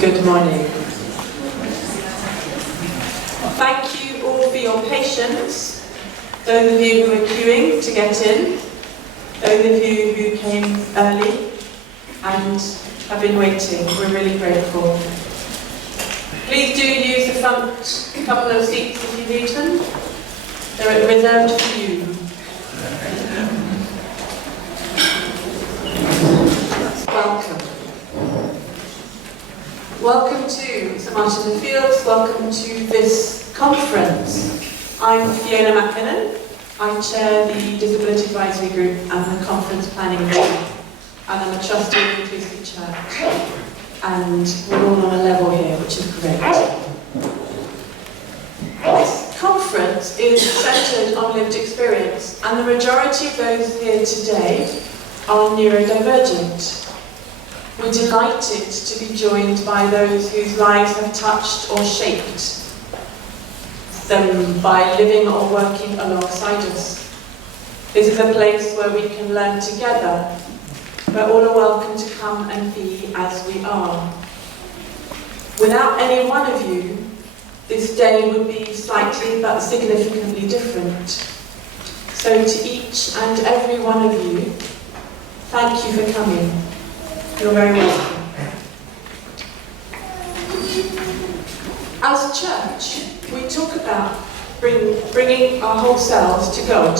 Good morning. Thank you all for your patience. Those of you who are queuing to get in, those of you who came early and have been waiting, we're really grateful. Please do use the front couple of seats if you need them. They're reserved for you. Welcome. Welcome to St Martin-in-the-Fields, welcome to this conference. I'm Fiona MacMillan. I chair the Disability Advisory Group and the Conference Planning Group, and I'm a trustee of Inclusive Church. And we're all on a level here, which is great. This conference is centred on lived experience, and the majority of those here today are neurodivergent. We're delighted to be joined by those whose lives have touched or shaped them by living or working alongside us. This is a place where we can learn together, where all are welcome to come and be as we are. Without any one of you, this day would be slightly but significantly different. So to each and every one of you, thank you for coming. You're very welcome. As a church, we talk about bringing our whole selves to God.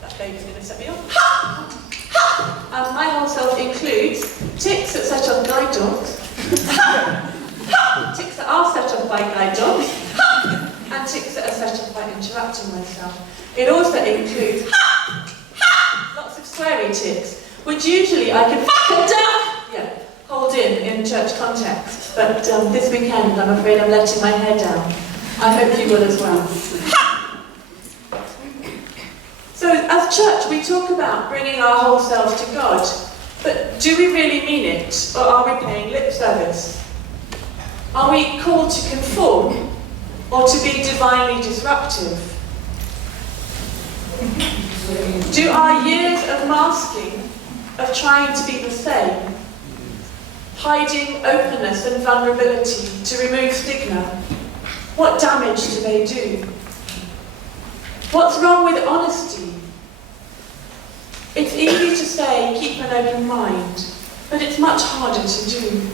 That baby's going to set me off. And my whole self includes ticks that set off guide dogs, ticks that are set off by guide dogs, and ticks that are set off by interrupting myself. It also includes lots of sweary ticks, which usually I can hold in church context, but this weekend I'm afraid I'm letting my hair down. I hope you will as well. So as church we talk about bringing our whole selves to God, but do we really mean it, or are we paying lip service? Are we called to conform, or to be divinely disruptive? Do our years of masking, of trying to be the same, hiding openness and vulnerability to remove stigma, what damage do they do? What's wrong with honesty? It's easy to say, keep an open mind, but it's much harder to do.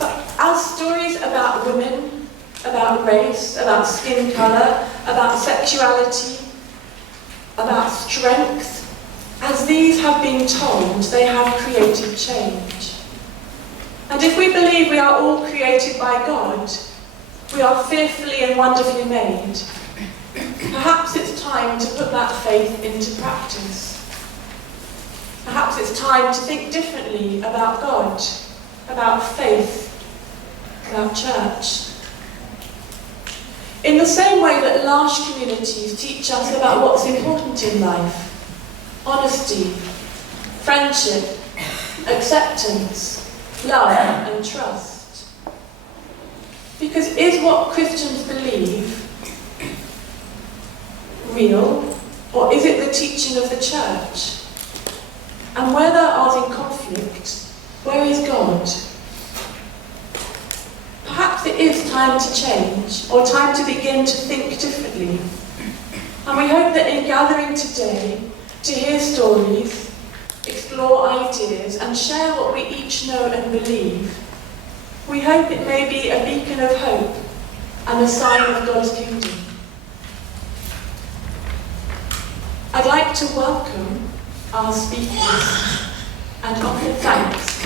But as stories about women, about race, about skin colour, about sexuality, about strength, as these have been told, they have created change. And if we believe we are all created by God, we are fearfully and wonderfully made, perhaps it's time to put that faith into practice. Perhaps it's time to think differently about God, about faith, about church. In the same way that large communities teach us about what's important in life, honesty, friendship, acceptance, love and trust. Because is what Christians believe real, or is it the teaching of the church? And where there are in conflict, where is God? Perhaps it is time to change, or time to begin to think differently. And we hope that in gathering today, to hear stories, explore ideas, and share what we each know and believe, we hope it may be a beacon of hope and a sign of God's kingdom. I'd like to welcome our speakers and offer thanks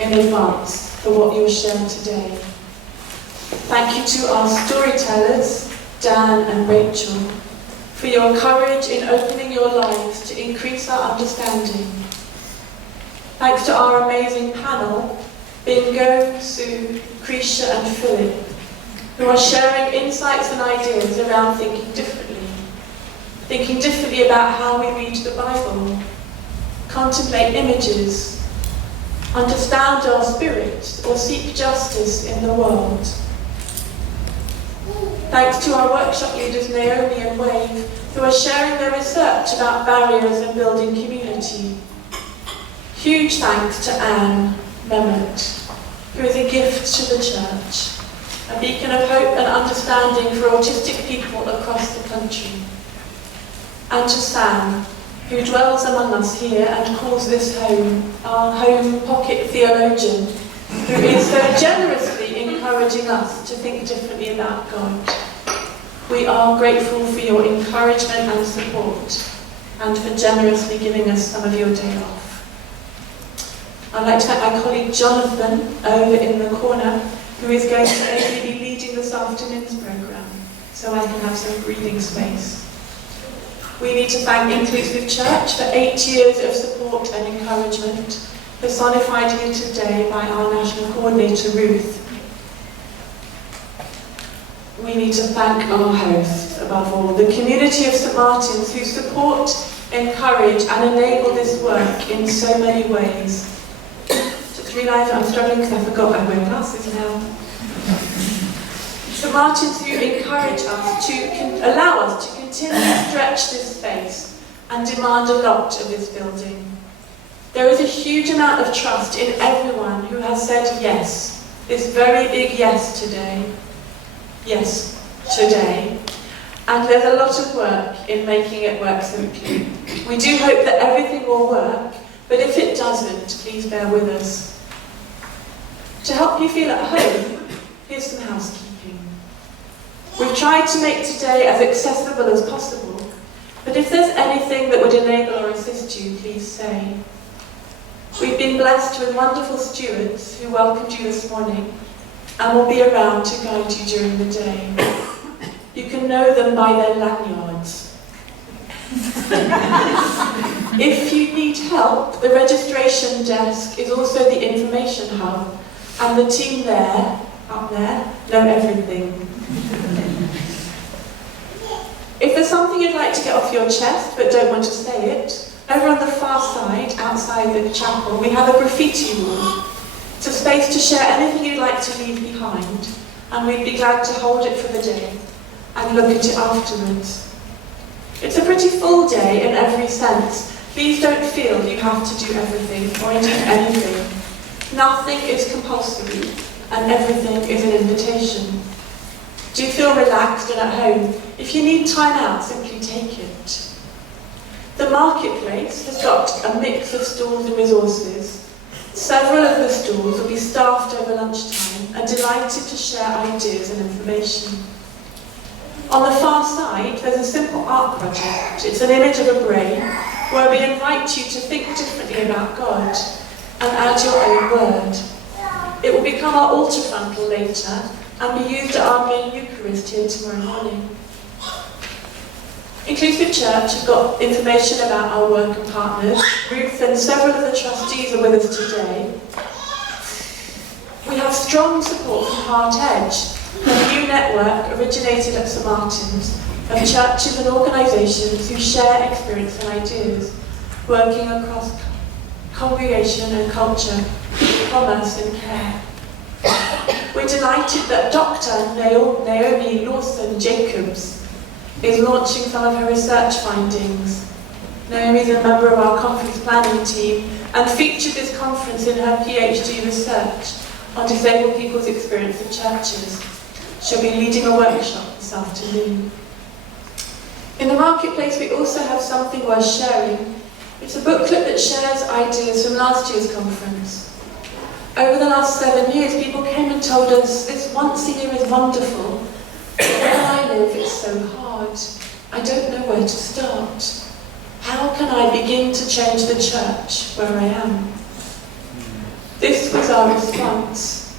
in advance for what you'll share today. Thank you to our storytellers, Dan and Rachel, for your courage in opening your lives to increase our understanding. Thanks to our amazing panel, Bingo, Sue, Krisha and Philip, who are sharing insights and ideas around thinking differently about how we read the Bible, contemplate images, understand our spirits, or seek justice in the world. Thanks to our workshop leaders Naomi and Wave who are sharing their research about barriers and building community. Huge thanks to Anne Memmott, who is a gift to the church, a beacon of hope and understanding for autistic people across the country. And to Sam, who dwells among us here and calls this home, our home pocket theologian, who is so generously encouraging us to think differently about God. We are grateful for your encouragement and support, and for generously giving us some of your day off. I'd like to thank my colleague Jonathan over in the corner, who is going to ably be leading this afternoon's programme, so I can have some breathing space. We need to thank Inclusive Church for 8 years of support and encouragement, personified here today by our National Coordinator, Ruth. We need to thank our hosts, above all, the community of St Martin's, who support, encourage and enable this work in so many ways. Just realised I'm struggling because I forgot I wear glasses now. St Martin's, who encourage us to allow us to continue to stretch this space and demand a lot of this building. There is a huge amount of trust in everyone who has said yes, this very big yes today. Yes, today. And there's a lot of work in making it work simply. We do hope that everything will work, but if it doesn't, please bear with us. To help you feel at home, here's some housekeeping. We've tried to make today as accessible as possible, but if there's anything that would enable or assist you, please say. We've been blessed with wonderful stewards who welcomed you this morning and will be around to guide you during the day. You can know them by their lanyards. If you need help, the registration desk is also the information hub, and the team there, up there, know everything. If there's something you'd like to get off your chest but don't want to say it, over on the far side, outside the chapel, we have a graffiti wall. It's a space to share anything you'd like to leave behind, and we'd be glad to hold it for the day and look at it afterwards. It's a pretty full day in every sense. Please don't feel you have to do everything, or indeed anything. Nothing is compulsory, and everything is an invitation. Do feel relaxed and at home. If you need time out, simply take it. The marketplace has got a mix of stalls and resources. Several of the stalls will be staffed over lunchtime and delighted to share ideas and information. On the far side, there's a simple art project. It's an image of a brain where we invite you to think differently about God and add your own word. It will become our altar frontal later and be used at our main Eucharist here tomorrow morning. Inclusive Church has got information about our work and partners. Ruth and several of the trustees are with us today. We have strong support from Heart Edge, a new network originated at St Martin's of churches and organisations who share experience and ideas, working across congregation and culture, commerce and care. We're delighted that Dr. Naomi Lawson-Jacobs is launching some of her research findings. Naomi is a member of our conference planning team and featured this conference in her PhD research on disabled people's experience of churches. She'll be leading a workshop this afternoon. In the marketplace, we also have something worth sharing. It's a booklet that shares ideas from last year's conference. Over the last 7 years, people came and told us this once a year is wonderful, but where I live it's so hard. I don't know where to start. How can I begin to change the church where I am? This was our response.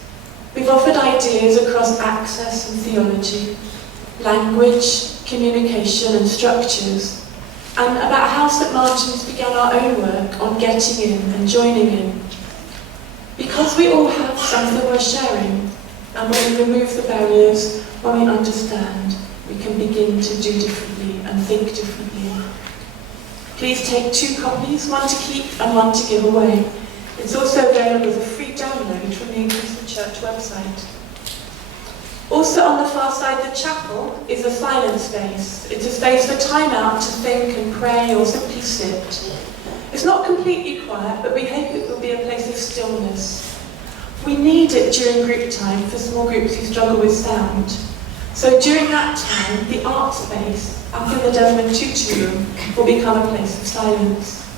We've offered ideas across access and theology, language, communication and structures, and about how St Martin's began our own work on getting in and joining in. Because we all have something we're sharing, and when we remove the barriers, when we understand, we can begin to do differently and think differently. Please take 2 copies, one to keep and one to give away. It's also available as a free download from the Inclusive Church website. Also on the far side of the chapel is a silent space. It's a space for time out to think and pray or simply sit. It's not completely quiet, but we hope it will be a place of stillness. We need it during group time for small groups who struggle with sound. So during that time, the art space up in the Desmond Tutu room will become a place of silence.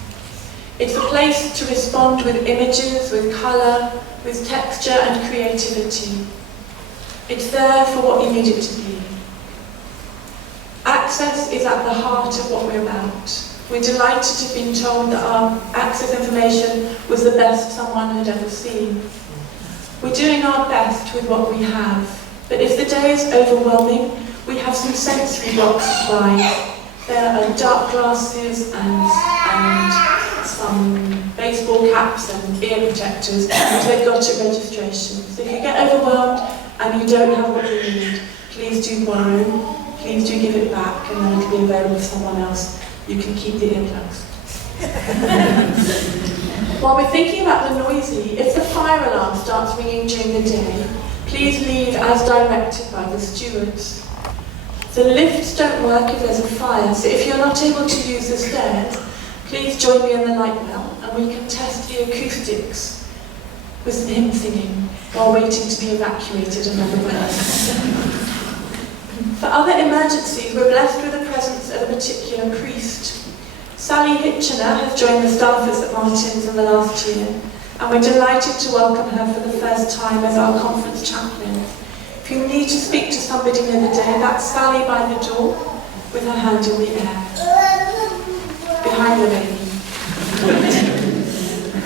It's a place to respond with images, with colour, with texture and creativity. It's there for what you need it to be. Access is at the heart of what we're about. We're delighted to have been told that our access information was the best someone had ever seen. We're doing our best with what we have, but if the day is overwhelming, we have some sensory blocks supplies. There are dark glasses and some baseball caps and ear protectors, which they've got at registration. So if you get overwhelmed and you don't have what you need, please do borrow, please do give it back, and then it'll be available for someone else. You can keep the earplugs. While we're thinking about the noisy, if the fire alarm starts ringing during the day, please leave as directed by the stewards. The lifts don't work if there's a fire, so if you're not able to use the stairs, please join me in the light well, and we can test the acoustics with some hymn singing while waiting to be evacuated another way. For other emergencies, we're blessed with the presence of a particular priest. Sally Hitchener has joined the staffers at Martin's in the last year, and we're delighted to welcome her for the first time as our conference chaplain. If you need to speak to somebody near the day, that's Sally by the door with her hand in the air. Behind the baby.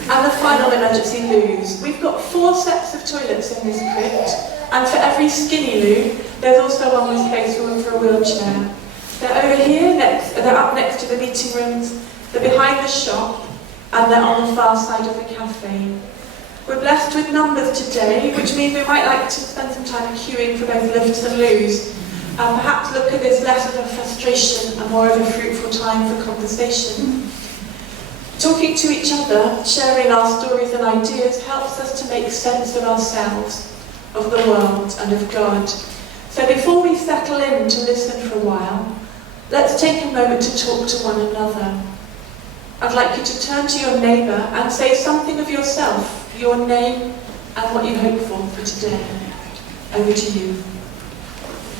And the final emergency loos. We've got 4 sets of toilets in this crypt, and for every skinny loo, there's also one with space for a wheelchair. They're over here, they're up next to the meeting rooms, they're behind the shop, and they're on the far side of the cafe. We're blessed with numbers today, which means we might like to spend some time queuing for both lifts and loos. Perhaps look at this less of a frustration and more of a fruitful time for conversation. Talking to each other, sharing our stories and ideas helps us to make sense of ourselves, of the world and of God. So before we settle in to listen for a while, let's take a moment to talk to one another. I'd like you to turn to your neighbour and say something of yourself, your name and what you hope for today. Over to you.